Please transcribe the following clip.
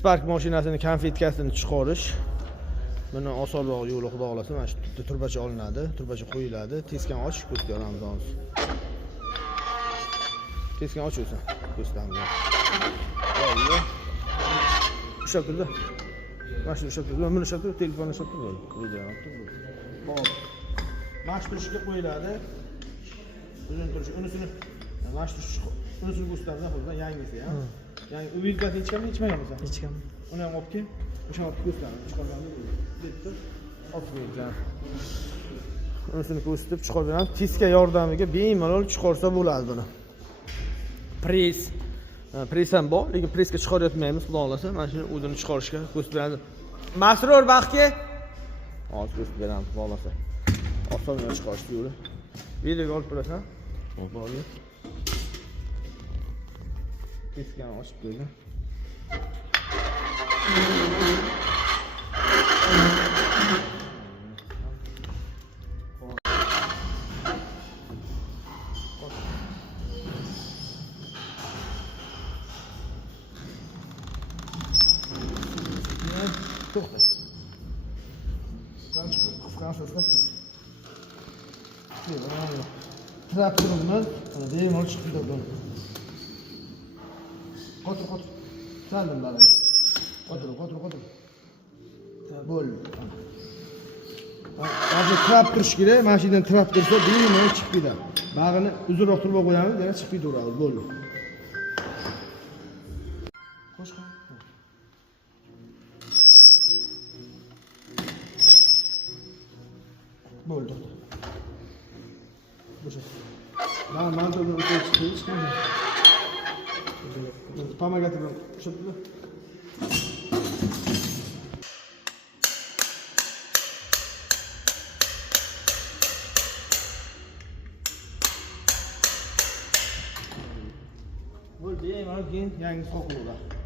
Spark mashinasini konfetkasini chiqarish. Buni osonroq yo'li xudo xolasa mana shu turbacha olinadi, turbacha qo'yiladi, teskani och, ko'zga olamiz hozir. Teskani och o'sa, ko'ztamiz. Bo'ldi. Ushlab turdi. Mashina ushlab turdi. Buni ushlab turdi, telefonni ushlab turdi. Video olib turdi. Hop. Mashina turishga qo'yiladi. Uzun turish, unisini mashina turish, unisini ko'rsatamiz, hozir yangisi, ha. Yangi uvilkani ichganmi, ichmaganmisan? Ichgan. Uni ham olib kel. O'sha olib ko'rsatamiz, chiqarganmiz. Debdi. Olib kelgan. Unisini ko'rsatib chiqargan. Tiska yordamiga bemalol chiqarsa bo'ladi buni. Press. Press ham bor, lekin pressga chiqaryapmaymiz, xudo xolasa. Mana shuni o'zini chiqarishga ko'rsatib beradi. Masrur baxtga. Hozir ko'rsatib beramiz, xudo xolasa. Oson chiqarish yo'li. Videoga olib turasan. Bo'ldi. Teskani ochib qo'ydi. To'xta. Qancha qisqansizda? Traktorimiz bemalol chiqib ketadi. Qo'tir. Saldim bari. Qo'tir. Bo'ldi. Hozir trap turish kerak, mashinadan trap tursa bemalol chiqib ketadi. Bag'ini uzunroq turib qo'yamiz, yana chiqib ketaveradi. Bo'ldi. Qo'shqa. Bo'ldi. Bo'sha. Mana bundan o'tib chiqdi. Pomagati bilan ushlab tur. Bo'ldi, mana keyin yangisi qo'yiladi.